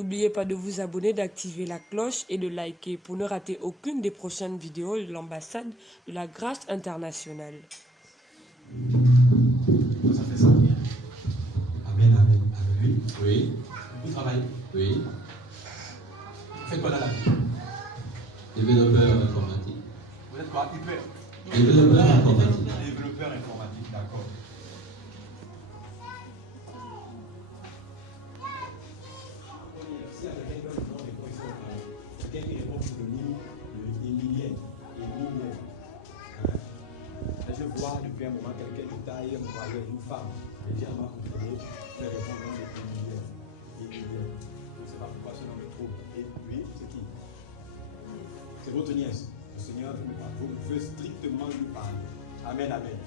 N'oubliez pas de vous abonner, d'activer la cloche et de liker pour ne rater aucune des prochaines vidéos de l'ambassade de la grâce internationale. Ça fait ça. Amen, amen, amen. Oui. Vous travaillez. Oui. Vous faites quoi dans la vie? Développeur informatique. Vous êtes quoi? Hyper. Développeur informatique. Développeur informatique, d'accord. Si il y a quelqu'un qui donne le nom des professeurs, quelqu'un qui répond pour le livre, Emilien. Je vois depuis un moment quelqu'un de taille moyenne, une femme, légèrement entraînée, qui répond au nom de Emilien. Je ne sais pas pourquoi ce nom me trouve. Et lui, c'est qui? C'est votre nièce. Le Seigneur vous veut strictement lui parler. Amen, amen.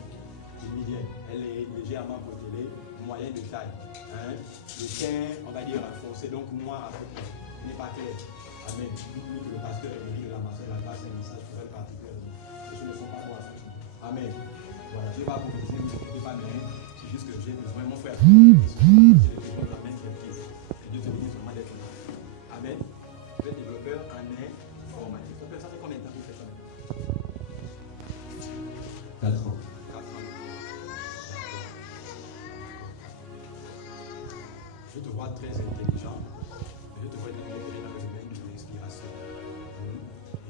Emilien, elle est légèrement côtelée, moyenne de taille. Le teint, on va dire, foncé, donc noir avec moi. Il n'est pas clair. Amen. Le pasteur Émilie de la Masse, la passe un message pour elle particulièrement. Les choses ne sont pas bonnes. Amen. Voilà, je ne vais pas vous dire, ne vous inquiétez pas, mais c'est juste que j'ai besoin, mon frère, Dieu te bénisse vraiment d'être là. Amen. Vous êtes développeur en informatique. Ça fait combien de temps que vous faites ça? 4 ans. 4 ans. Je te vois très intelligent. Je te vois évoluer dans le domaine de l'inspiration. Et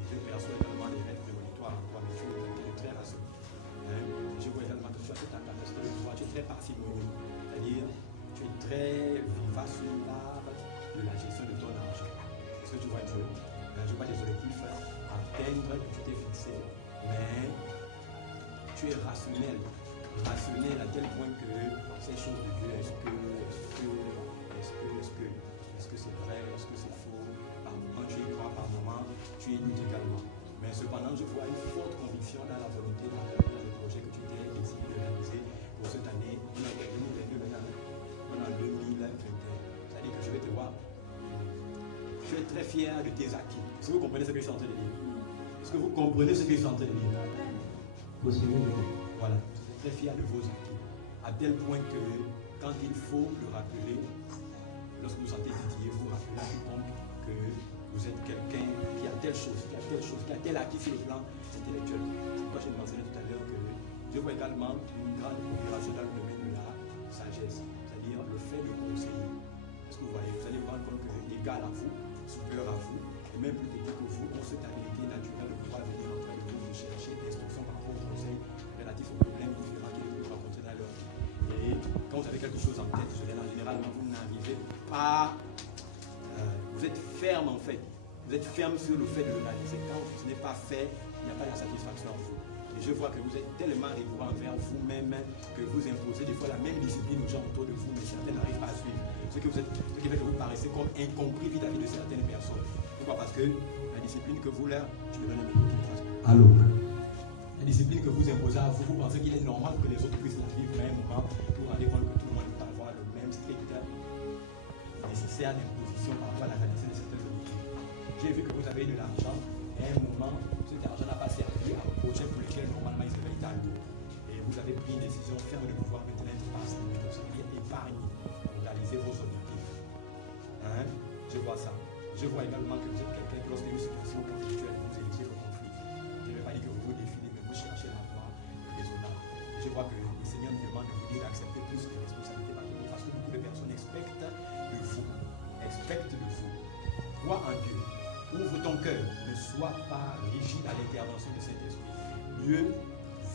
je perçois également les rêves prémonitoires en toi, mais tu es très rationnel. Je vois également que tu as toute ta capacité de voir, tu es très parcimonieux. C'est-à-dire, tu es très vivace sur l'art de la gestion de ton argent. Est-ce que tu vois un peu? Je vois des objectifs à atteindre que tu t'es fixé, mais tu es rationnel. Rationnel à tel point que ces choses de Dieu, est-ce que c'est vrai, est-ce que c'est faux? Par moment, tu y crois, par moment, tu y doutes également. Mais cependant, je vois une forte conviction dans la volonté d'accomplir le projet que tu t'es décidé de réaliser pour cette année. On est en 2021. C'est-à-dire que je vais te voir. Tu es très fier de tes acquis. Est-ce que vous comprenez ce que je suis en train de dire? Est-ce que vous comprenez ce que je suis en train de dire? Voilà. Vous êtes très fier de vos acquis. À tel point que quand il faut le rappeler, lorsque vous sentez titiller, vous rappelez à quiconque que vous êtes quelqu'un qui a telle chose, qui a tel acquis sur le plan intellectuel. C'est pourquoi j'ai mentionné tout à l'heure que je vois également une grande opération dans le domaine de la sagesse, c'est-à-dire le fait de conseiller. Est-ce que vous voyez, vous allez vous rendre compte que égal à vous, supérieur à vous, et même plus petit que vous, ont cette habilité naturelle de pouvoir venir en train de vous chercher d'instructions par rapport aux conseils relatifs aux problèmes différents qu'ils peuvent rencontrer dans leur vie. Et quand vous avez quelque chose en tête, généralement vous n'arrivez pas. Vous êtes ferme en fait. Vous êtes ferme sur le fait de le réaliser. Quand ce n'est pas fait, il n'y a pas de satisfaction en vous. Et je vois que vous êtes tellement rigoureux envers vous-même que vous imposez des fois la même discipline aux gens autour de vous, mais certains n'arrivent pas à suivre. Ce qui fait que vous paraissez comme incompris vis-à-vis de certaines personnes. Pourquoi? Parce que la discipline que vous leur... Tu devrais le mettre. Allô? La discipline que vous imposez à vous, vous pensez qu'il est normal que les autres puissent la vivre à un moment pour vous rendez compte que tout le monde peut avoir le même strict nécessaire d'imposition par rapport à la réalisation de certaines objectifs. J'ai vu que vous avez de l'argent, et à un moment, cet argent n'a pas servi à un projet pour lequel normalement il se paye à l'eau. Et vous avez pris une décision ferme de pouvoir maintenant être passé, c'est-à-dire épargner pour réaliser vos objectifs. Je vois ça. Je vois également que vous êtes quelqu'un qui, lorsqu'il y a une situation conflictuelle, vous évitez le conflit. Je ne vais pas dire que vous vous définissez, mais vous cherchez la voie raisonnable. Je vois que le Seigneur nous demande de vous dire d'accepter plus de responsabilités parce que beaucoup de personnes expectent de vous. Expectent de vous. Crois en Dieu. Ouvre ton cœur. Ne sois pas rigide à l'intervention de cet esprit. Dieu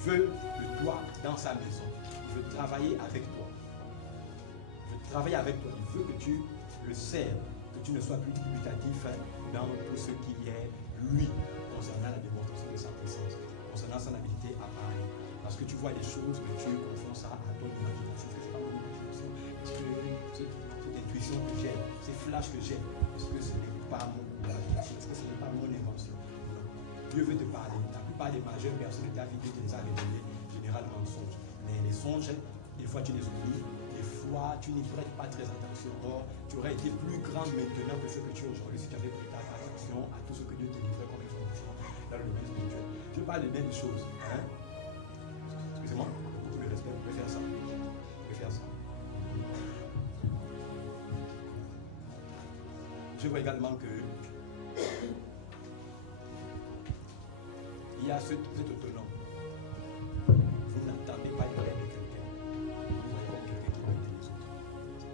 veut de toi dans sa maison. Il veut travailler avec toi. Il veut travailler avec toi. Il veut que tu le serves. Que tu ne sois plus dubitatif dans tout ce qui est lui concernant la démonstration de sa puissance, concernant son habilité à parler. Parce que tu vois des choses, mais tu confonds ça à ton imagination. Est-ce que c'est pas mon imagination? Est-ce que cette intuition que j'ai, ces flashs que j'ai, est-ce que ce n'est pas mon imagination? Est-ce que ce n'est pas mon invention? Non. Dieu veut te parler. La plupart des majeures personnes de ta vie, Dieu te les a révélées généralement en songe. Mais les songes, des fois tu les oublies. Des fois, tu n'y prêtes pas très attention. Or, tu aurais été plus grand maintenant que ce que tu es aujourd'hui si tu avais prêté attention à tout ce que Dieu te livrait comme information dans le domaine spirituel. Je parle des mêmes choses. Excusez-moi, pour tout le respect, vous pouvez faire ça. Vous pouvez faire ça. je vois également que il y a cet autonome. Vous n'entendez pas les rêves de quelqu'un. Vous voyez comme quelqu'un qui va aider les autres.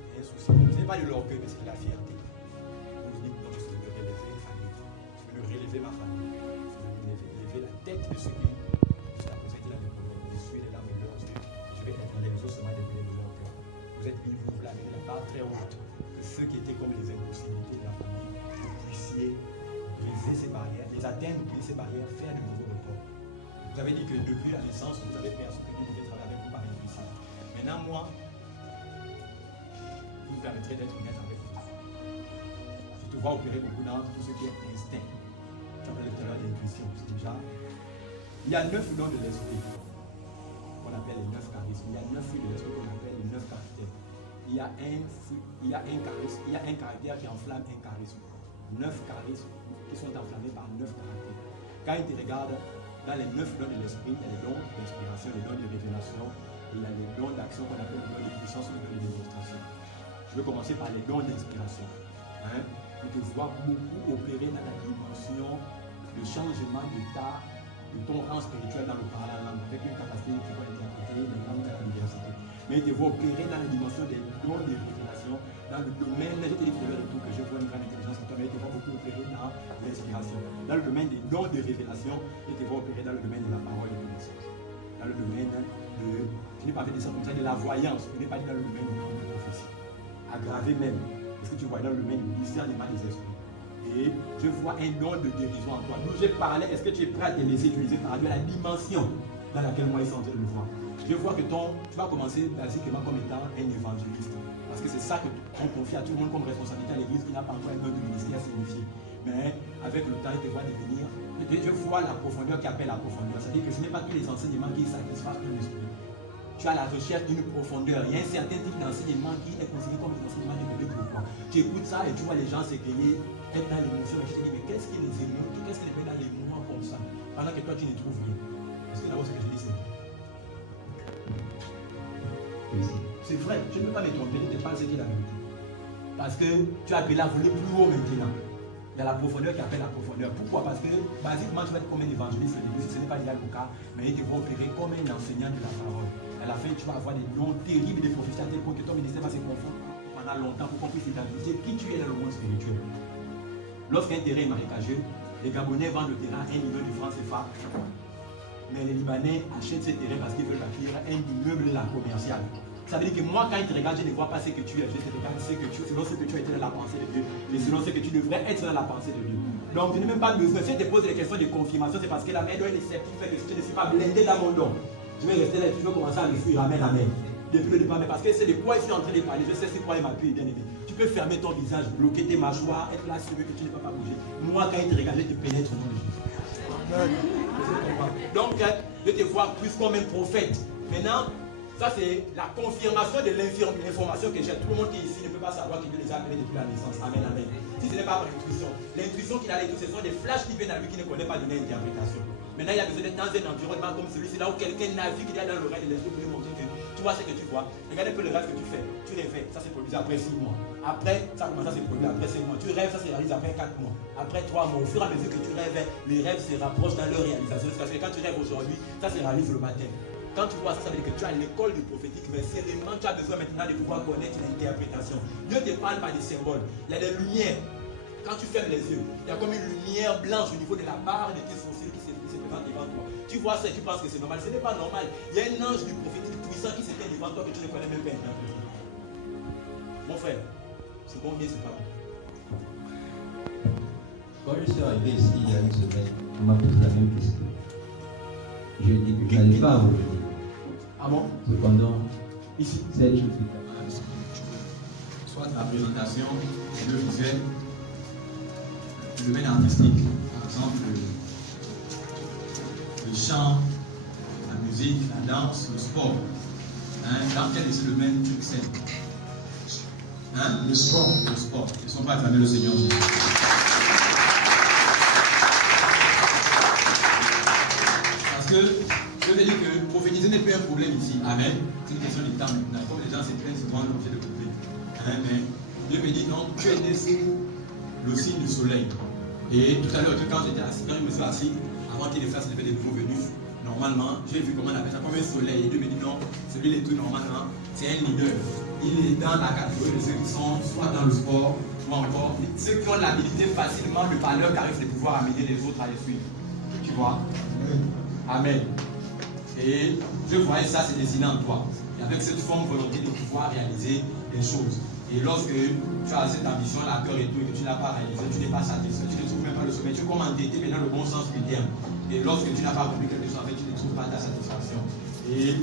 Il y a un souci. Ce n'est pas de l'orgueil, mais c'est de la fierté. Vous vous dites, non, je veux relever une famille. Je veux relever ma famille. Je veux relever la tête de ceux qui, jusqu'à présent, étaient dans le problème. Je suis les larmes de leurs yeux. Je vais être les ossements des de leur cœur. Vous êtes vivants, vous l'avez de la part très haute. Que ceux qui étaient comme les impossibilités de la famille, vous puissiez briser ces barrières, les atteindre, briser ces barrières, faire de nouveaux records. Vous avez dit que depuis la naissance, vous avez fait à ce que Dieu devait travailler avec vous par intuition. Maintenant, moi, vous me permettrez d'être honnête avec vous. Je te vois opérer beaucoup dans tout ce qui est instinct. Tu as parlé tout à l'heure d'intuition. C'est déjà. Il y a 9 dons de l'esprit qu'on appelle les 9 charismes. Il y a 9 fruits de l'esprit qu'on appelle les 9 caractères. Il y a un charisme, il y a un caractère qui enflamme un charisme. 9 charismes qui sont enflammés par 9 caractères. Quand il te regarde, dans les 9 dons de l'esprit, il y a les dons d'inspiration, les dons de révélation, et il y a les dons d'action qu'on appelle les dons de puissance ou les dons de démonstration. Je vais commencer par les dons d'inspiration. Tu te vois beaucoup opérer dans la dimension de changement de ton rang spirituel dans le parlant, avec une capacité qui va interpréter les langues de la diversité. Mais il te voit opérer dans la dimension des dons de révélation, dans le domaine, je t'ai dit tout que je vois une grande intelligence en toi, mais il te voit beaucoup opérer dans l'inspiration. Dans le domaine des dons de révélation, il te voit opérer dans le domaine de la parole et de connaissance. Dans le domaine de, je n'ai pas fait des comme ça, de la voyance, je n'ai pas dit dans le domaine de la prophétie. Aggravé même, parce que tu vois dans le domaine du discernement des esprits. Et je vois un don de guérison en toi. D'où j'ai parlé, est-ce que tu es prêt à te laisser utiliser par Dieu la dimension dans laquelle moi ils sont en train de le voir. Je vois que tu vas commencer basiquement comme étant un évangéliste. Parce que c'est ça qu'on confie à tout le monde comme responsabilité à l'église qui n'a pas encore un don de ministère signifié. Mais avec le temps, il te voit devenir. Je vois la profondeur qui appelle la profondeur. C'est-à-dire que ce n'est pas tous les enseignements qui satisfassent ton esprit. Tu as la recherche d'une profondeur. Il y a un certain type d'enseignement qui est considéré comme des enseignements de bébé pourquoi. Tu écoutes ça et tu vois les gens s'écrier, être dans l'émotion. Et je te dis, mais qu'est-ce qui les émeut? Qu'est-ce qui les met dans l'émotion comme ça? Pendant que toi, tu ne trouves rien. Est-ce que d'abord ce que je dis, c'est vrai? C'est vrai, je ne peux pas me tromper, je te parle ce qui est la vérité. Parce que tu as appelé à voler plus haut maintenant. Il y a la profondeur qui appelle la profondeur. Pourquoi? Parce que basiquement, tu vas être comme un évangéliste au début, ce n'est pas déjà le cas, mais il te va opérer comme un enseignant de la parole. À la fin, tu vas avoir des noms terribles de prophéties à tel point que ton ministère va se confondre pendant longtemps pour qu'on puisse identifier qui tu es dans le monde spirituel. Lorsqu'un terrain est marécageux, les Gabonais vendent le terrain à 1 million de francs CFA. Mais les Libanais achètent ces terrains parce qu'ils veulent bâtir un immeuble là commercial. Ça veut dire que moi, quand je te regarde, je ne vois pas ce que tu es. Je te regarde selon ce que tu as été dans la pensée de Dieu et selon ce que tu devrais être dans la pensée de Dieu. Donc, tu n'as même pas besoin. Si je te pose des questions de confirmation, c'est parce que la main doit être sceptique, fait que si je ne suis pas blindé dans mon don, je vais rester là et tu veux commencer à me fuir. Amen, amen. Depuis le départ, mais parce que c'est de quoi je suis en train de parler. Je sais c'est quoi il m'a pu bien aimé. Tu peux fermer ton visage, bloquer tes mâchoires, être là sur eux que tu ne peux pas bouger. Moi, quand il te regarde, je te pénètre au nom de Jésus. Donc, je te vois plus comme un prophète. Maintenant, ça c'est la confirmation de l'information que j'ai. Tout le monde qui est ici ne peut pas savoir qu'il Dieu les a appelés depuis la naissance. Amen, amen. Si ce n'est pas par l'intuition. L'intuition qu'il a les tous, ce sont des flashs qui viennent à lui qui ne connaît pas donner une interprétation. Maintenant, il y a besoin d'être dans un environnement comme celui-ci, là où quelqu'un navigue dans l'oreille de l'esprit pour lui montrer que tu vois ce que tu vois. Regarde un peu le rêve que tu fais. Tu rêves, ça s'est produit après 6 mois. Après, ça commence à se produire après 5 mois. Tu rêves, ça se réalise après 4 mois. Après 3 mois. Au fur et à mesure que tu rêves, les rêves se rapprochent dans leur réalisation. Parce que quand tu rêves aujourd'hui, ça se réalise le matin. Quand tu vois ça, ça veut dire que tu as l'école du prophétique, mais seulement tu as besoin maintenant de pouvoir connaître l'interprétation. Dieu ne te parle pas des symboles. Il y a des lumières. Quand tu fermes les yeux, il y a comme une lumière blanche au niveau de la barre de tes sourcils qui se présente devant toi. Tu vois ça et tu penses que c'est normal. Ce n'est pas normal. Il y a un ange du prophétique puissant qui se tient devant toi que tu ne connais même pas interpréter. Mon frère, c'est bon, bien, c'est pas bon. Quand je suis arrivé ici il y a une semaine, on m'a posé la même question. Je dis que je n'allais pas aujourd'hui. Ah bon? Cependant, ici, c'est les choses qui soit la présentation, le visuel, le domaine artistique, par exemple le chant, la musique, la danse, le sport. Dans quel est ce domaine tu excelles? Le sport. Le sport. Ils ne sont pas acclamés le Seigneur Jésus. Parce que je veux dire que prophétiser n'est plus un problème ici. Amen. C'est une question du temps maintenant. Comme les gens se plaignent souvent, l'objet de problème. Mais Dieu me dit non, tu es né le signe du soleil. Et tout à l'heure, quand je me suis assis, avant qu'il y ait des flashs, il y avait des nouveaux venus. Normalement, j'ai vu comment on appelle ça comme un soleil. Et Dieu me dit non, celui-là est tout normalement, c'est un leader. Il est dans la catégorie de ceux qui sont soit dans le sport, ou encore ceux qui ont l'habilité facilement de par leur charisme de pouvoir amener les autres à les suivre. Tu vois? Amen. Et je voyais ça se dessiner en toi. Et avec cette forme volonté de pouvoir réaliser des choses. Et lorsque tu as cette ambition, la cœur et tout, et que tu n'as pas réalisé, tu n'es pas satisfait, tu ne trouves même pas le sommet, tu es comme entêté, mais dans le bon sens du terme. Et lorsque tu n'as pas accompli quelque chose, en fait, tu ne trouves pas ta satisfaction. Et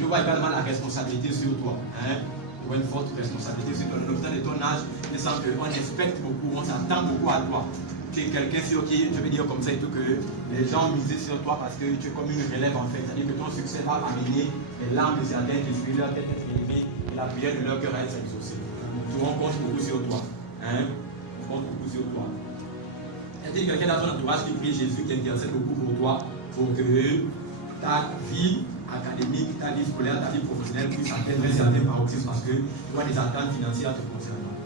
je vois également la responsabilité sur toi. Hein? Tu vois une forte responsabilité sur toi. Dans de ton âge, il semble qu'on expecte beaucoup, on s'attend beaucoup à toi. Tu es quelqu'un sur qui, je vais dire comme ça et tout, que les gens misent sur toi parce que tu es comme une relève en fait. C'est-à-dire que ton succès va amener les larmes de certains qui suivent leur tête être élevée et la prière de leur cœur à être exaucée. On compte beaucoup sur toi. Hein? On compte beaucoup sur toi. C'est-à-dire quelqu'un dans ton entourage qui prie Jésus, qui intercède beaucoup pour toi, pour que ta vie académique, ta vie scolaire, ta vie professionnelle puisse atteindre certains paroxysmes parce que tu as des attentes financières te concernant.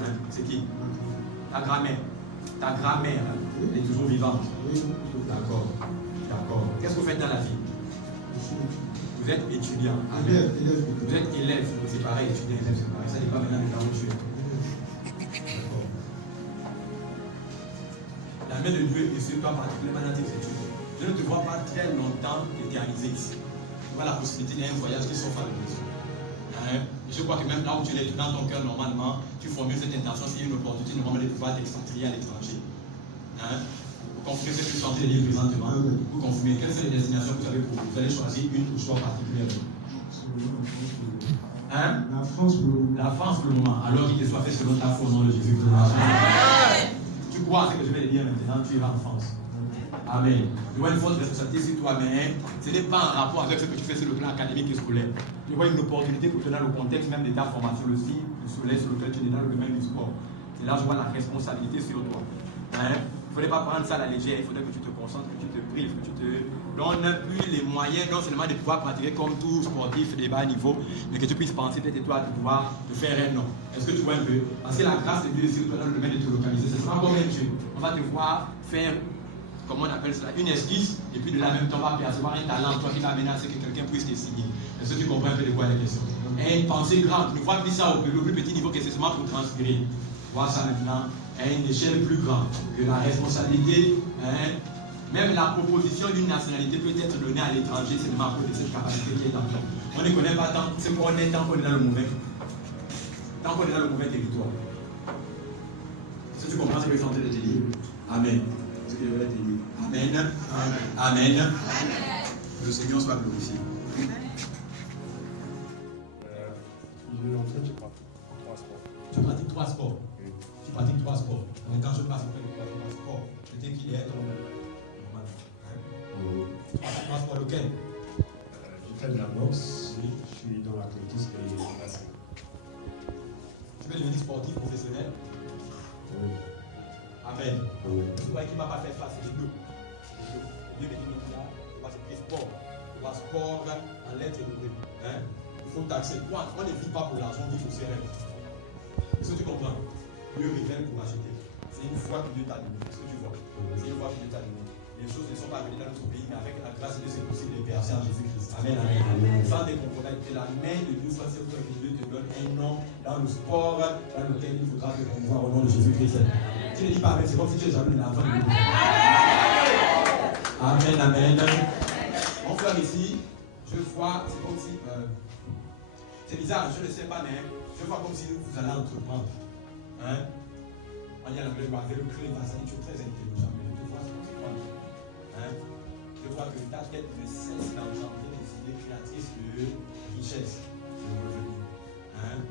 Hein? C'est qui? Ta grand-mère. Ta grand-mère, elle est toujours vivante. D'accord. D'accord. Qu'est-ce que vous faites dans la vie? Vous êtes étudiant. Amen. Vous êtes élève. C'est pareil, étudiant, élève, c'est pareil. Ça n'est pas maintenant de là où tu es. D'accord. La main de Dieu est sur toi particulièrement dans tes études. Je ne te vois pas très longtemps éternisé ici. Tu vois la possibilité d'un voyage qui s'offre à l'occasion. Hein? Je crois que même là où tu es dans ton cœur, normalement, tu formules cette intention, s'il y a une opportunité normalement de pouvoir t'expatrier à l'étranger. Hein? Vous confirmez ce que je suis en train de dire présentement. Vous confirmez quelles sont les destinations que vous avez pour vous. Vous allez choisir une ou choix particulièrement. Hein? La France pour le moment. Alors qu'il te soit fait selon ta foi au nom de Jésus. Tu crois ce que je vais te dire maintenant, tu iras en France. Amen. Tu vois une forte responsabilité sur toi, mais ce n'est pas en rapport avec ce que tu fais sur le plan académique et scolaire. Tu vois une opportunité pour te dans le contexte même de ta formation, le signe du soleil sur lequel tu es dans le domaine du sport. Et là, je vois la responsabilité sur toi. Hein? Il ne faudrait pas prendre ça à la légère, il faudrait que tu te concentres, que tu te prives, que tu te donnes plus les moyens, non seulement de pouvoir pratiquer comme tout sportif de bas niveau, mais que tu puisses penser peut-être toi de pouvoir te faire un nom. Est-ce que tu vois un peu? Parce que la grâce de Dieu est sur toi dans le domaine de te localiser. Ce sera comme un Dieu. On va te voir faire, comment on appelle cela, une esquisse, et puis de la même temps, on va percevoir un talent, toi qui va amener à ce que quelqu'un puisse te signer. Est-ce que tu comprends un peu de quoi la question? Et une pensée grande, ne vois plus ça au plus petit niveau que c'est seulement pour transpirer. Vois ça maintenant à une échelle plus grande, que la responsabilité, hein, même la proposition d'une nationalité peut être donnée à l'étranger seulement à cause de cette capacité qui est en toi. On ne connaît pas tant ce qu'on est tant qu'on est dans le mauvais. Tant qu'on est dans le mauvais territoire. Est-ce que tu comprends ce que je suis en train de te dire? Amen. Ce que je vais te dire. Amen. Amen. Amen. Le Seigneur soit glorifié. En fait, je pratique 3 sports. Tu pratiques 3 sports. Tu pratiques 3 sports. Mais quand je passe après les 3 sports, je dis qu'il est ton normal. Tu pratiques 3 sports, lequel? Je fais de la boxe, je suis dans l'athlétisme et le bassin. Tu veux devenir sportif professionnel? Oui. Amen. Oui. Tu vois qu'il ne m'a pas fait face, c'est les deux. Dieu me dit maintenant, on va se faire sport. On va sport en lettres et de hein? Il faut taxer. On ne vit pas pour l'argent, on vit pour ses rêves. Est-ce que tu comprends? Dieu révèle pour acheter. C'est une fois que Dieu t'a donné. Est-ce que tu vois? C'est une fois que Dieu t'a donné. Les choses ne sont pas venues dans notre pays, mais avec la grâce de Dieu, c'est possible de percer en Jésus-Christ. Amen. Amen. Sans décompromettre, que la main de Dieu soit sur toi et que Dieu te donne un nom dans le sport dans lequel il faudra te promouvoir au nom de Jésus-Christ. Tu ne dis pas Amen, c'est comme si tu es jamais de l'enfant de Dieu. Amen, amen. Mon frère ici, je vois, c'est comme si, c'est bizarre, je ne sais pas, mais je vois comme si vous allez entreprendre. Hein? On dit à l'anglais, vous avez le clé, ça dit, tu es très intelligent, mais je te vois entreprendre. Hein? Je vois que ta tête ne cesse d'engendrer des idées créatrices de richesse, de revenus. Hein?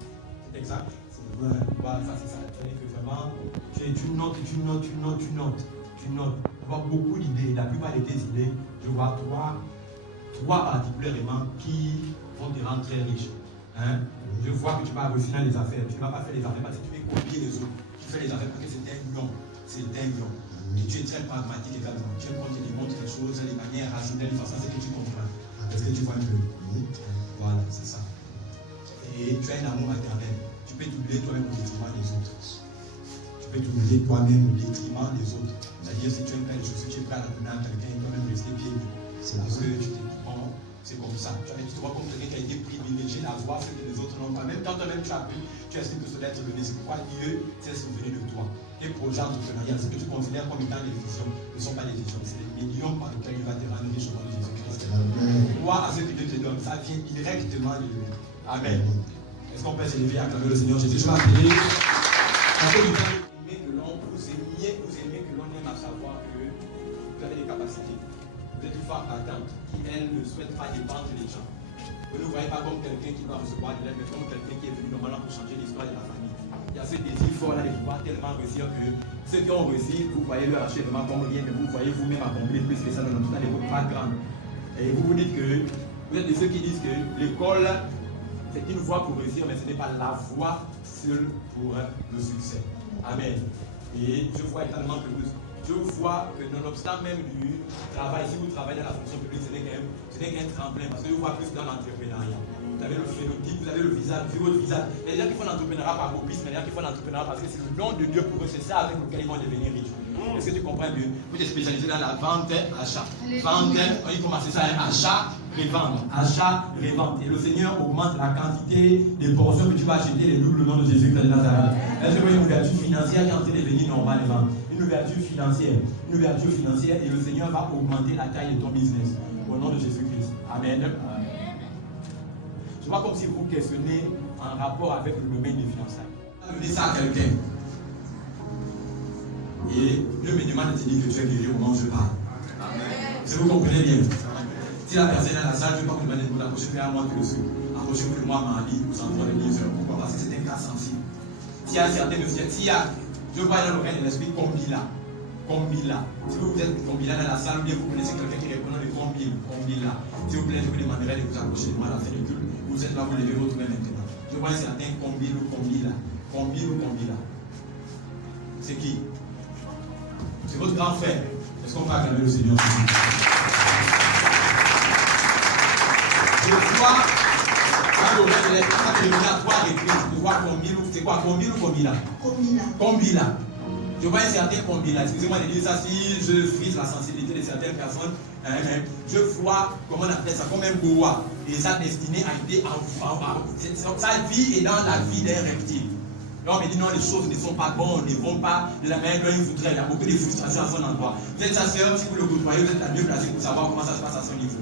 C'est exact? Voilà, ça c'est ça. C'est-à-dire que vraiment, tu notes. Tu vois beaucoup d'idées. La plupart de tes idées, je vois trois particulièrement qui vont te rendre très riche. Hein? Je vois que tu vas réussir dans les affaires. Tu ne vas pas faire les affaires parce que tu veux copier les autres. Tu fais les affaires parce que c'est un lion. C'est un lion. Et tu es très pragmatique également. Tu aimes quand tu démontres les choses de manière rationnelle, de façon à ce que tu comprends. Est-ce que tu vois un peu? Voilà, c'est ça. Et tu as un amour maternel. Tu peux doubler toi-même au détriment des autres. Tu peux trouver toi-même au détriment des autres. C'est-à-dire, si tu aimes quelque chose, tu es prêt à la donner à quelqu'un, il doit même rester pieds nus. C'est parce que tu te prends, c'est comme ça. Tu te vois comme quelqu'un qui a été privilégié d'avoir ce que les autres n'ont pas. Même quand toi-même tu as pu, tu estimes que cela être donné. C'est pourquoi Dieu s'est souvenu de toi. Tes projets entrepreneuriales, ce que tu considères comme étant des visions, ne sont pas des visions. C'est des millions par lesquels il va te rendre riche au nom de Jésus-Christ. Crois à ce que Dieu te donne. Ça vient directement de lui. Amen. Est-ce qu'on peut s'élever à acclamer le Seigneur Jésus? Je vais appeler. Parce que vous aimez que l'on aime à savoir que vous avez des capacités. Vous êtes une femme battante qui, elle, ne souhaite pas dépendre des gens. Vous ne voyez pas comme quelqu'un qui va recevoir de l'aide, mais comme quelqu'un qui est venu normalement pour changer l'histoire de la famille. Il y a ce désir fort là de pouvoir tellement réussir que ceux qui ont réussi, vous voyez leur achèvement comme rien, mais vous voyez vous-même accomplir plus que ça dans notre époque pas grande. Et vous vous dites que vous êtes de ceux qui disent que l'école, c'est une voie pour réussir, mais ce n'est pas la voie seule pour le succès. Amen. Et je vois étonnamment que je vois que nonobstant même du travail, si vous travaillez dans la fonction publique, ce n'est qu'un tremplin, parce que je vois plus dans l'entrepreneuriat. Vous avez le phénotype, vous avez le visage, vu votre visage. Il y a des gens qui font l'entrepreneuriat par hobby, mais il y a des gens qui font l'entrepreneuriat parce que c'est le don de Dieu pour eux, c'est ça avec lequel ils vont devenir riches. Est-ce que tu comprends mieux? Vous êtes spécialisé dans la vente, achat. Vente, il faut commencer ça, achat, revente. Achat, revente. Et le Seigneur augmente la quantité des portions que tu vas acheter, les doubles nom de Jésus-Christ de Nazareth. Est-ce que vous voyez une ouverture financière qui est en train de devenir normale, les ventes? Une ouverture financière, et le Seigneur va augmenter la taille de ton business. Au nom de Jésus-Christ. Amen. Je vois comme si vous questionnez en rapport avec le domaine des fiançailles. Donner ça à quelqu'un. Et Dieu me demande de te dire que tu es guéri au moment où je parle. Si vous comprenez bien. Si la personne est dans la salle, je ne vais pas vous demander de vous approcher plus à moi que le sou. Approchez-vous de moi, Marie, vous en les livres. Pourquoi? Parce que c'est un cas sensible. S'il y a certaines je vois dans l'oreille de l'esprit Combila. Si vous êtes Combila dans la salle, ou bien vous connaissez quelqu'un qui répond de Combila. S'il vous plaît, je vous demanderai de vous approcher de moi à la fin du culte. Vous êtes là, vous levez votre main maintenant. Je vois un certain Combila. C'est qui? C'est votre grand frère. Est-ce qu'on peut acclamer le Seigneur? Je vois dans l'oreille de l'esprit, ça devient à trois reprises. Je vois c'est quoi? Combila. Je vois un certain Combila. Excusez-moi de dire ça si je frise la sensibilité de certaines personnes. Je vois, comment on appelle ça, comme un boa. Et sa destinée a été sa vie est dans la vie d'un reptile. Là, on me dit non, les choses ne sont pas bonnes, ne vont pas de la manière dont il voudrait. Il y a beaucoup de frustration à son endroit. Vous êtes sa soeur, si vous le côtoyez, vous êtes la mieux placée pour savoir comment ça se passe à son niveau.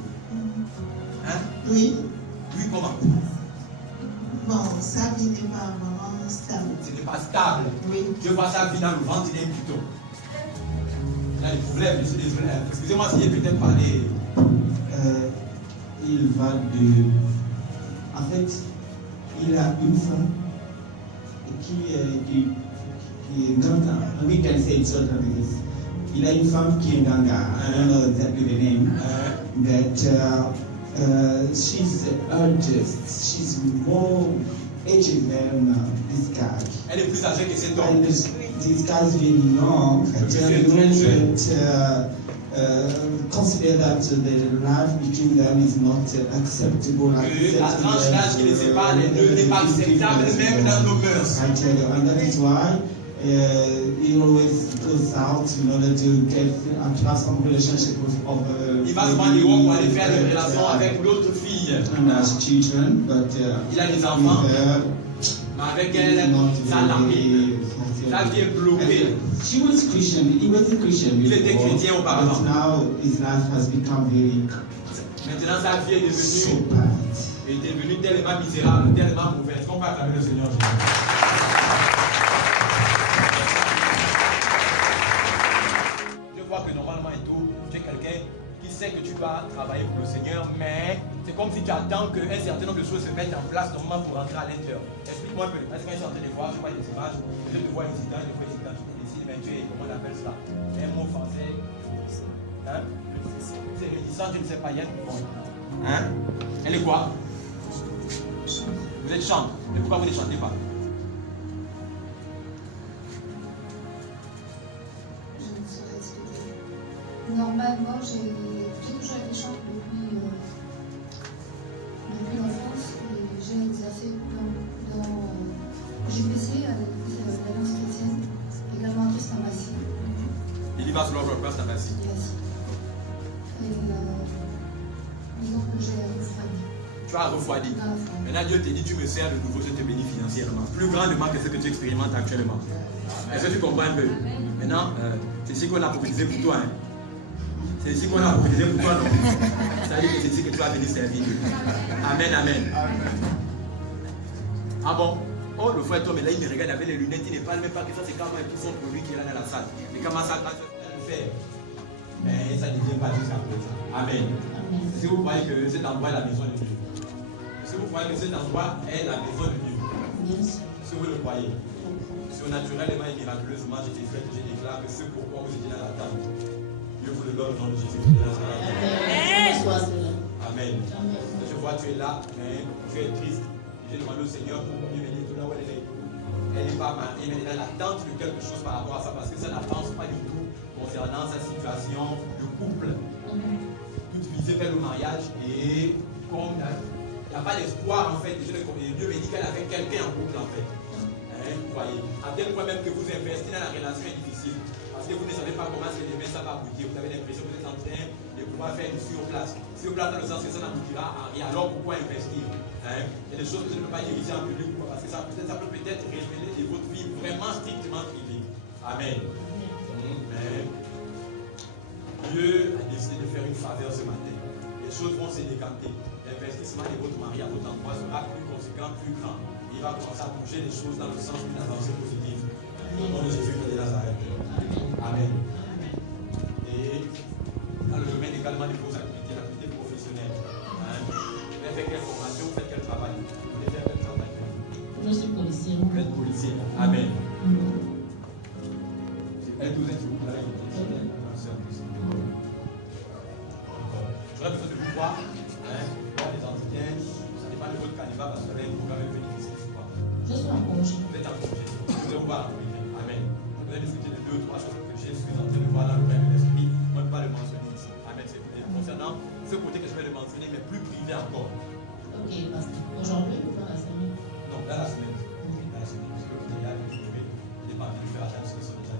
Hein? Oui. Oui, comment? Bon, sa vie n'est pas vraiment stable. Ce n'est pas stable. Oui. Je vois sa vie dans le ventre, il est un piton. Il a des problèmes, je suis désolé. Excusez-moi si j'ai peut-être parlé. Il va de. En fait, il a une femme qui est ganga. We can say it's sort of this. Il a une femme qui est ganga. I don't know exactly the name. But she's the oldest. She's more aged than this guy. Elle est plus âgée que cet homme. And this guy's really young. Consider that the life between them is not acceptable. La tranche d'âge qui les sépare, les deux n'est pas acceptable même dans nos mœurs. I tell you, and that is why he always goes out in order to have some relationship with other. Il va souvent dehors pour aller faire des relations avec d'autres filles. And has children, but il a des enfants, mais avec elle, ça lapide. Sa vie est bloquée. She was Christian. He was a Christian before. Il était chrétien auparavant. But now his life has become very Maintenant sa vie est so devenue, bad. tellement misérable, tellement mauvaise. Qu'on va acclamer le Seigneur Jésus. Je vois que normalement et tout, tu es quelqu'un qui sait que tu dois travailler pour le Seigneur, mais c'est comme si tu attends qu'un certain nombre de choses se mettent en place normalement pour rentrer à l'intérieur. Explique-moi un peu. Est-ce que je suis en train de voir, je vois des images, je te vois hésitant, je vois hésitant, tu te décides, mais tu es, comment on appelle ça? Un mot français. Hein? C'est réticent, je ne sais pas, Yann. Hein? Elle est quoi? Vous êtes chante. Mais pourquoi vous ne chantez pas? Je ne saurais expliquer. Normalement, j'ai toujours été chante depuis l'enfance et j'ai exercé dans GPC, l'Alliance chrétienne, believe as Lord of Christ and mercy. Yes. Et disons que j'ai refroidi Tu as refroidi. dans la foi. Maintenant, Dieu te dit, tu me sers de nouveau, je te bénis financièrement. Plus grandement que ce que tu expérimentes actuellement. Est-ce que tu comprends un peu? Maintenant, c'est ici qu'on a prophétisé pour toi. Hein. C'est ici qu'on a prophétisé pour toi, non? C'est-à-dire que c'est ici que tu vas venir servir Dieu. Amen, amen. Ah bon? Oh, le frère Tom, là, il me regarde avec les lunettes, il ne parle même pas que ça, c'est quand même tout son produit qui est là dans la salle. Mais comment ça va le faire? Mais ça ne devient pas jusqu'à présent. Amen. Si vous voyez que cet endroit est la maison de Dieu, si vous voyez que cet endroit est la maison de Dieu, si vous le croyez, surnaturellement et miraculeusement, je déclare que c'est pourquoi vous étiez dans la table. Dieu vous le donne au nom de Jésus. Amen. Je vois que tu es là, mais tu es triste. J'ai demandé au Seigneur pour lui venir tout là où elle est. Elle n'est pas mariée, mais elle attente de quelque chose par rapport à ça, parce que ça n'avance pas du tout concernant sa situation de couple. Toute visée vers le mariage, et comme il n'y a pas d'espoir en fait, Dieu me dit qu'elle avait quelqu'un en couple en fait. Hein, vous voyez, à tel point même que vous investissez dans la relation est difficile, parce que vous ne savez pas comment demain ça va aboutir. Vous avez l'impression que vous êtes en train de pouvoir faire du sur place. Sur place dans le sens que ça n'aboutira à rien. Alors pourquoi investir? Hein? Il y a des choses que je ne peux pas dire ici en public, parce que ça peut peut-être révéler de votre vie vraiment strictement privée. Amen. Amen. Dieu a décidé de faire une faveur ce matin. Les choses vont se décanter. L'investissement de votre mari à votre endroit sera plus conséquent, plus grand. Il va commencer à bouger les choses dans le sens d'une avancée positive. Au nom de Jésus de Nazareth. Amen. Et dans le domaine également de vos activités, l'activité professionnelle. Hein? Vous voulez faire quelle formation, vous faites quel travail? Vous voulez faire quel travail? Je suis policier. Vous êtes policier. Amen. Elle vous êtes, vous avez j'aurais besoin de vous voir, hein, voir des entretiens, ça dépend de votre candidat parce que là, il faut quand même venir ici souvent. Je suis en congé. Vous êtes en congé. Vous allez vous voir en privé. Amen. Vous allez discuter de 2 ou 3 choses que je suis en train de voir dans le règne de l'esprit. On ne peut pas le mentionner ici. Amen. C'est concernant ce côté que je vais le mentionner, mais plus privé encore. Ok, parce que aujourd'hui ou dans la semaine? Non, dans la semaine. Dans la semaine. Parce que vous avez à trouver. Il n'est pas venu faire attention sur ce que ça.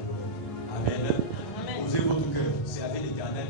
Amen. Posez votre cœur. C'est avec l'Éternel.